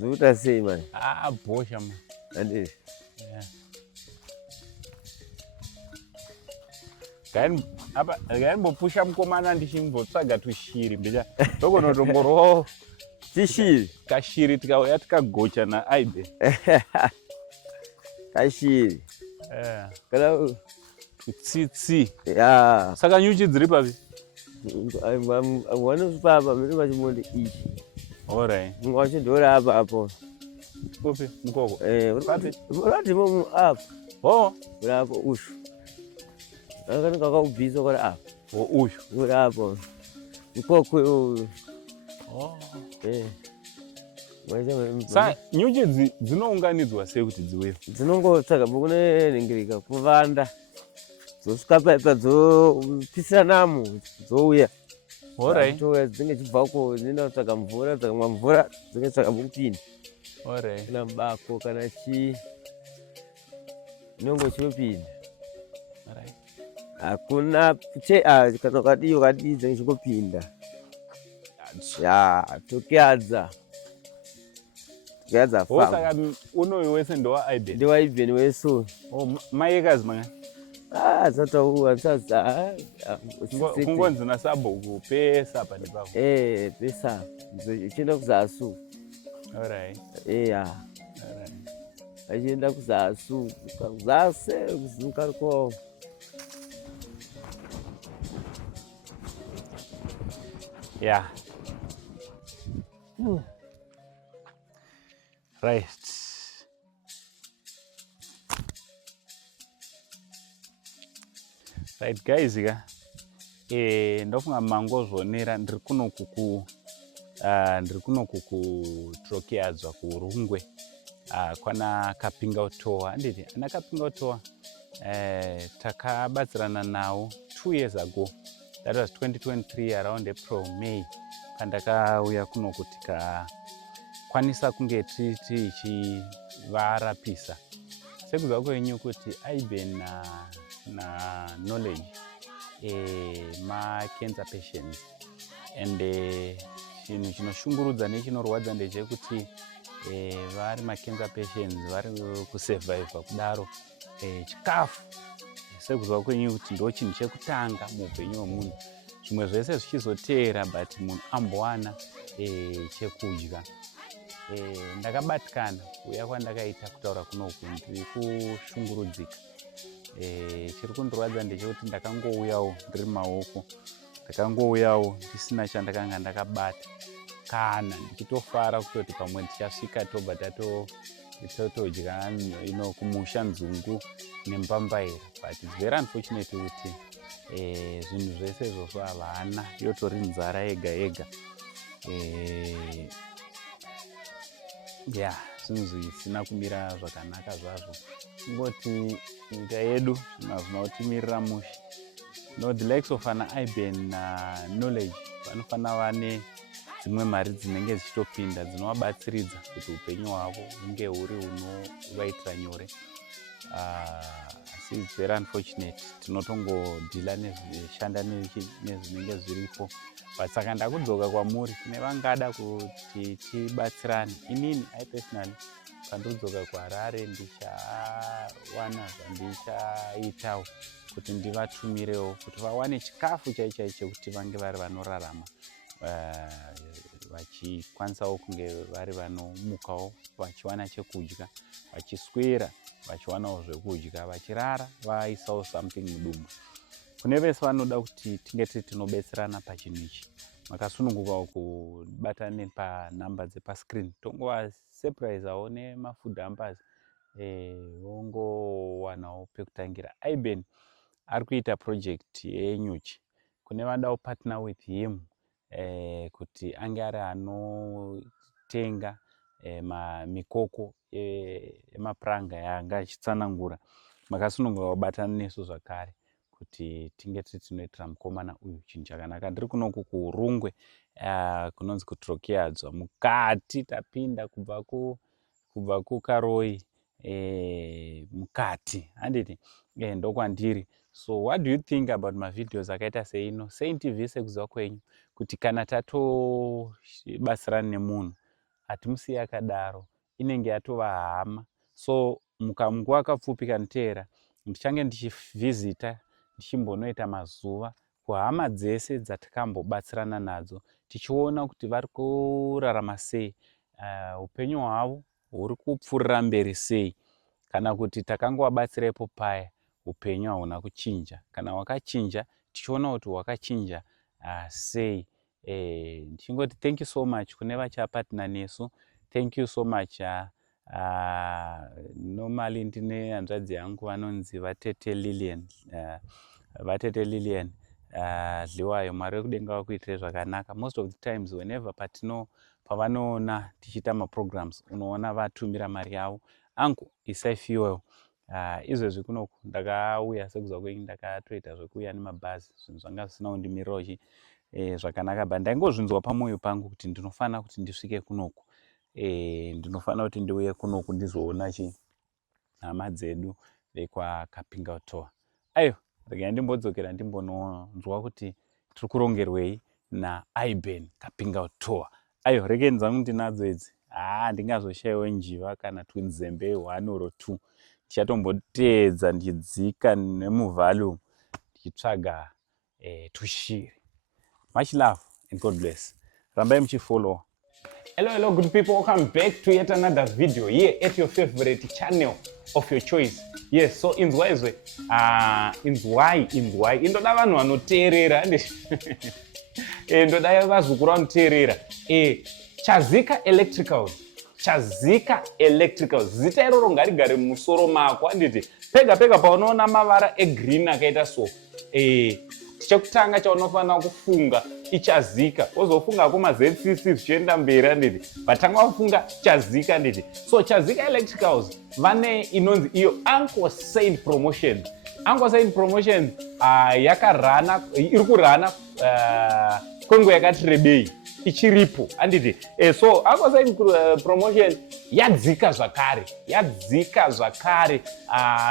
Zuta sei man. Bosha man. Andi. Yeah. Gani bopusha mukomana ndichimbotsvaga tushiri mbecha tokonotomborowo Tishiri. Kashiri tikauya tikagocha naaibe. Kashiri. Kana Tutsitsi. ya. Saka nyuchi dziri papi? One of Papa, mimi wachimondi ichi. Alright. Mwachindora hapa hapo. Kopi mukoko. Papi. Urati mumu hapo. Oh, Urapo ushu. Akani kaka ubizo kwa hapo. Ushu. Urapo. Mukoko Oh. Sa nyuchi dzinounganidzwa sei kuti dziwe? Dzinongotsvaga kune ningirika kuvanda. Dzosvika paipa dzopisiranamu dzouya. Alright. Dzouya dzinenge chibvako dzinoenda kutsvaga mvura, dzakamwa mvura dzinenge tsvaga kupinda. Alright. Kana mbako kana inongo chinopinda. Alright. Hakuna kana ukadii dzinenge chingopinda. Ya, tokiadza. Tokiadza famu. Saka unoyu wese ndowaaibe? Ndewaibe weso. Maekazi mangani? Zataua sasa. Kungonzi nasabhuku pesapa nepapo. Pesa. Ichienda kuzasu. Alright. Yeah. Alright. Achienda kuzasu. Kuzase kuzimuka ko. Yeah. Right. Right guys, ndofunga mangozvonera ndiri kuno kutrokeadzwa kuhurungwe kwana Kapingautowa. Anditi ana Kapingautowa takabatsirana nawo 2 years ago. That was 2023 around April, May. Pandakauya kuno kuti kwanisa kunge tichivarapisa. Sekuziva kwenyu kuti aibe na knowledge ma-cancer patients. And chinhu chinoshungurudza nechinorwadza ndechekuti vari ma-cancer patients vari kusurvive kudaro chikafu. Sekuziva kwenyu kuti ndo chinhu chekutanga muupenyu hwemunhu. Zvimwe zvese zvichizoteera but munhu ambowana chekudya. Ndakabatikana kuuya kwandakaita kutaura kunoku ndiri kushungurudzika. Chiri kundirwadza ndechekuti ndakangouyawo ndiri maoko, ndakangouyawo ndisina chandakanga ndakabata, kana ndichitofara kutoti pamwe ndichasvika tobva totodya kumusha nzungu nembambaira. But it's very unfortunate kuti zvinhu zvese izvozvo havana, yotori nzara yega yega. Yeah, zvinhu zvisina kumira zvakanaka zvazvo. Kungoti nyika yedu zvinotimirira mushe. No, the likes of an IBN knowledge vanofana vane dzimwe mari dzinenge dzichitopinda dzinovabatsiridza kuti upenyu hwavo hunge huri hunovaitira nyore. Asi it's very unfortunate tinotongodhila nezvishanda nezvinenge zviripo. But saka ndakudzoka kwamuri kune vangada kuti tibatsirane. Inini personally pandodzoka kuHarare ndichawana zvandichaitawo kuti ndivatumirewo kuti vawane chikafu chaicho kuti vange vari vanorarama, vachikwanisawo kunge vari vanomukawo vachiwana chekudya, vachiswera vachiwanawo zvekudya, vachirara vaisawo something mudumbu. Kune vese vanoda kuti tinge tinobetserana pachinhu ichi, makasununguka kubatane panhamba dzepascreen, tongovasurprisawo nemafood hampers, vongowanawo pekutangira. IBN ari kuita project yenyuchi. Kune vadawo partner with him kuti ange ari anotenga mikoko yemapuranga yaanga achitsanangura. Makasununguka kubatana nesu zvakare kuti tinge tinoitira mukomana uyu chinhu chakanaka. Ndiri kunoku kuHurungwe kunonzi kutrokeadzwa mukati, tapinda kubva kuKaroi mukati, handiti ndokwandiri. So what do you think about mavideos akaita seino? Sei TV sekuziva kwenyu kuti kana tatobatsirana nemunhu hatimusi yakadaro, inenge yatova hama. So mukanguva akapfupi kanoteera ndichange ndichivhizita ndichimbonoita mazuva kuhama dzese dzatakambobatsirana nadzo, tichiona kuti vari kurarama sei, upenyu hwavo huri kupfuurira mberi sei, kana kuti takangovabatsirapo paya upenyu hahuna kuchinja, kana hwakachinja tichiona kuti hwakachinja sei. Ndichingoti thank you so much kune vachapatina nesu. Thank you so much. Normally ndine hanzvadzi yangu vanonzi vatete Lilian, vatete Lilian Dliwayo, Mwari wekudenga vakuitire zvakanaka. Most of the times whenever pavanoona tichiita maprograms unoona vatumira mari yavo. Angu isai fuel. Izvezvi kunoku ndakauya sekuziva kwenyu ndakatoita zvekuuya nemabhazi, zvinhu zvanga zvisina kundimirirawo zvakanaka, but ndaingozvinzwa pamwoyo pangu kuti ndinofanira kuti ndisvike kunoku, ndinofanira kuti ndiuye kunoku ndizoona hama dzedu vekwaKapingautowa. Aiyo, regai ndimbodzokera ndimbononzwa kuti tiri kurongerwei naIben Kapingautowa. Aiyo, rekeni dzangu ndinadzo idzi. Ndingazoshayiwa njiva kana tunzembe 1 or 2. Ndichatomboteedza ndichidzika nemuvolume ndichitsvaga tushiri. Much love and God bless. Rambai muchifollow. Hello good people, welcome back to yet another video here at your favorite channel of your choice. Yes, so inzwaizwe inzwai indoda vanhu vanoteerera ndoda vazukuru vanoteerera Chazika Electricals zita iroro ngarigare mumusoro mako, handiti pega paunoona mavara egreen akaita so chekutanga chaunofanira kufunga ichazika, wozofunga kumaZCC zvichienda mberi, handiti vatanga vafunga chazika, handiti. So Chazika Electricals vane inonzi iyo Uncle Saint Promotion. Uncle Saint Promotion iri kurana kwenguva yakati rebei ichiripo, handiti. So Uncle Saint Promotion yadzika zvakare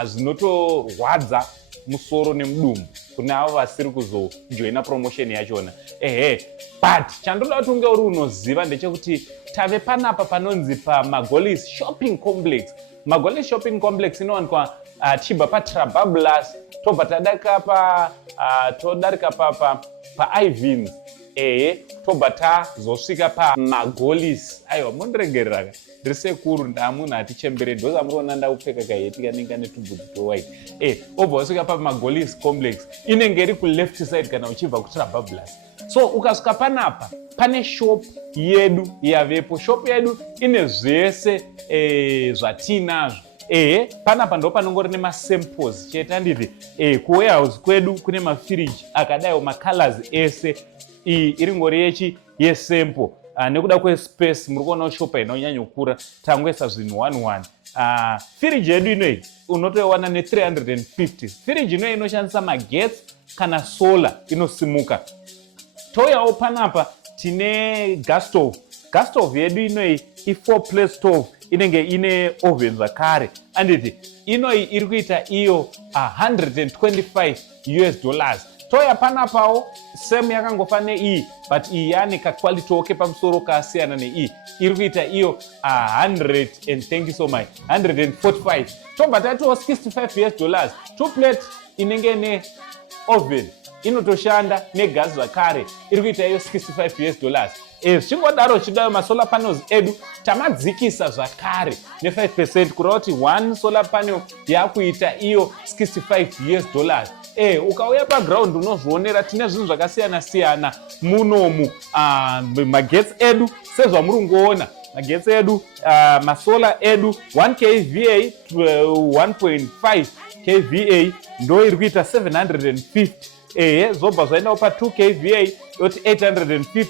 zvinotorwadza musoro nemudumbu kune avo vasiri kuzojoina promotion yachona. But chandoda kuti unge uri unoziva ndechekuti tave panapa panonzi paMagolis Shopping Complex. Magolis Shopping Complex inowanikwa tichibva paTrabablas tobva todarika paIvins, tobva tazosvika paMagolis. Aiwa, mondiregerera ndiri sekuru, ndamunhu hatichembereri, ndoza muriona ndaupfeka kaheti kanenge ane tubvudzi twowhite. Obva wasvika paMagolis Complex, inenge iri kuleft side kana uchibva kuTrabablas. So ukasvika panapa pane shop yedu yavepo. Shop yedu ine zvese zvatinazvo. Panapa ndo panongori nemasamples chete, handiti. Kuwarehouse kwedu kune mafiriji akadaiwo macolors ese. Iyi iri ngori yesample. Nekuda kwespace muri kuonawo shopa inonyanyokura, tangoisa zvinhu 1 firiji yedu inoyi unotoiwana ne350. firiji inoyi inoshandisa magetsi kana solar, inosimuka. Touyawo panapa tine gas stove yedu inoyi i4 plate stove, inenge ine oven zvakare, handiti inoyi iri kuita iyo $125. Toya panapawo same yakangofa neiyi, but iyi yane kaquality woke pamusoro kasiyana neiyi, iri kuita iyo 100 and thank you so much, $145. Tobva tatiwo $65. 2 plate inenge ne oven inotoshanda negas zvakare, iri kuita iyo $65. Zvichingodaro chidayo masolar panels edu tamadzikisa zvakare ne5% kureva kuti 1 solar panel yakuita iyo $65. Ukauya paground unozvionera tine zvinhu zvakasiyana munomu. Magetsi edu sezvamuri kungoona, magetsi edu masolar edu 1 kVA 1.5 kVA ndo iri kuita $750. Zobva zvaendawo pa2 kVA yoti $850.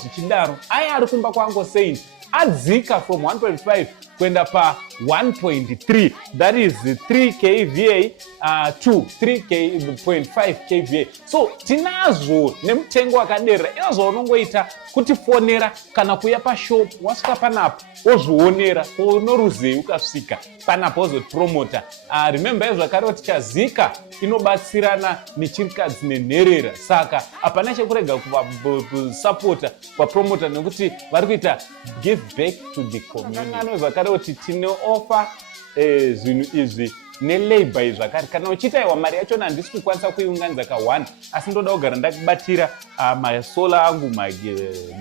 Zvichidaro aya ari kumba kwaUncle Saint adzika from 1.5 kuenda pa 1.3, that is 3 kVA to 3.5 kVA. So tinazvo nemutengo wakaderera. Izvo unongoita kutifonera kana kuya pashop, wasvika panapo wozvionera unoruzei ukasvika panapo wozopromota. Remember zvakare kuti Chazika inobatsirana nechirikadzi nenherera, saka hapana chekurega kusapota papromota nekuti vari kuita give back to the community. Zvakare kuti tine offer zvinhu izvi nelabor zvakare. Kana uchitaiwa mari yacho handisi kukwanisa kuiunganidza ka1 asi ndoda kugara ndakubatira masola angu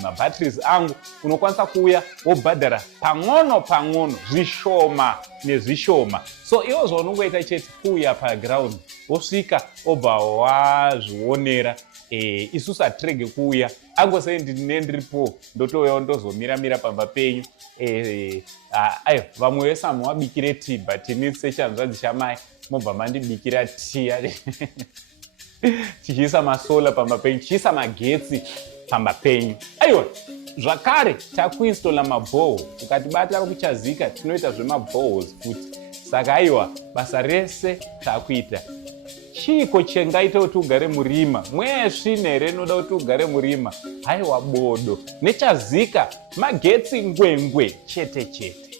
mabatteries angu, unokwanisa kuuya wobhadhara pang'ono zvishoma nezvishoma. So iwo zvaunongoita chete kuuya paground wosvika obva wazvionera. Isusu hatirege kuuya, angosei ndiripo ndotouya ndozomira pamba penyu. Vamwe vese mavabikire tea, but ini sechanzvadzi chamai mobva mandibikira tea tichiisa masola pamba penyu, tichiisa magetsi pamba penyu. Aiwa, zvakare takuinstola maborehole. Ukatibata kuChazika tinoita zvemaboreholes futi. Saka aiwa, basa rese takuita. Chiko chengaita kuti ugare murima, mwesvina here inoda kuti ugare murima, haiwa bodo. NeChazika magetsi ngwengwe chete chete.